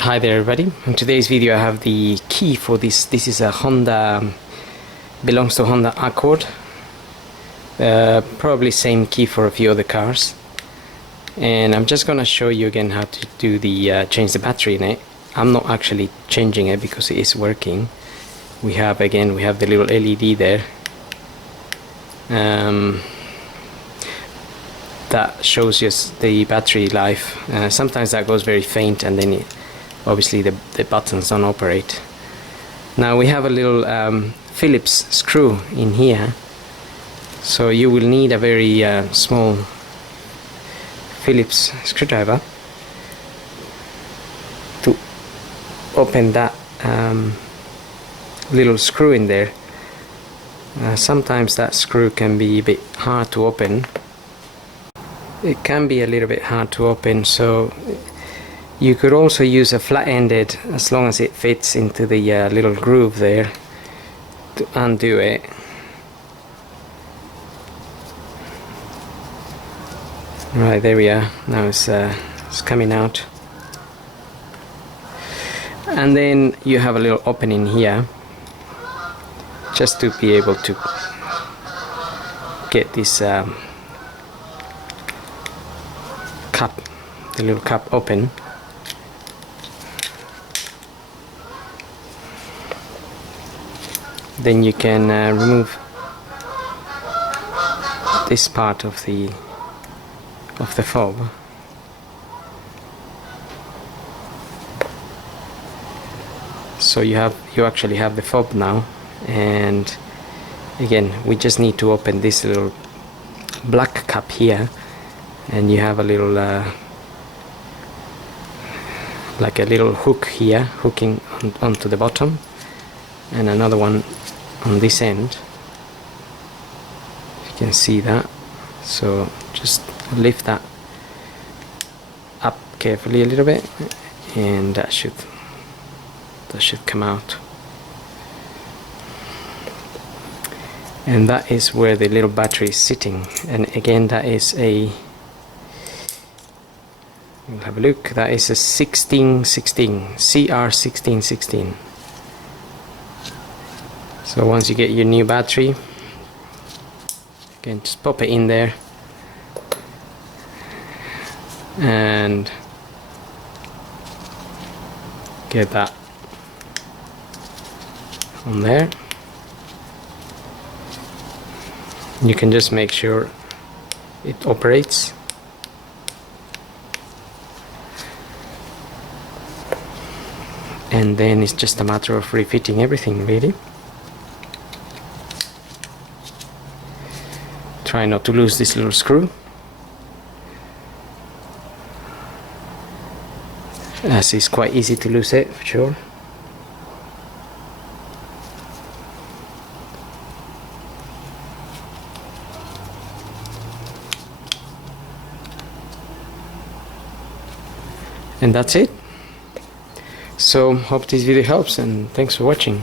Hi there everybody. In today's video I have the key for this. This is a Honda, belongs to Honda Accord. Probably same key for a few other cars. And I'm just gonna show you again how to do the change the battery in it. I'm not actually changing it because it is working. We have the little LED there. That shows you the battery life. Sometimes that goes very faint and then obviously the buttons don't operate. Now we have a little Phillips screw in here, so you will need a very small Phillips screwdriver to open that little screw in there. Sometimes that screw can be a bit hard to open. It can be a little bit hard to open, so you could also use a flat-ended, as long as it fits into the little groove there, to undo it. Right, there we are. Now it's coming out. And then you have a little opening here, just to be able to get this cup, the little cup open. Then you can remove this part of the fob. So you actually have the fob now, and again we just need to open this little black cup here, and you have a little like a little hook here hooking onto the bottom, and another one on this end. You can see that, so just lift that up carefully a little bit, and that should come out. And that is where the little battery is sitting. And again, that is we'll have a look, that is a 1616 CR1616. So once you get your new battery, again, just pop it in there and get that on there. You can just make sure it operates. And then it's just a matter of refitting everything, really. Try not to lose this little screw, as it's quite easy to lose it for sure. And that's it. So hope this video helps, and thanks for watching.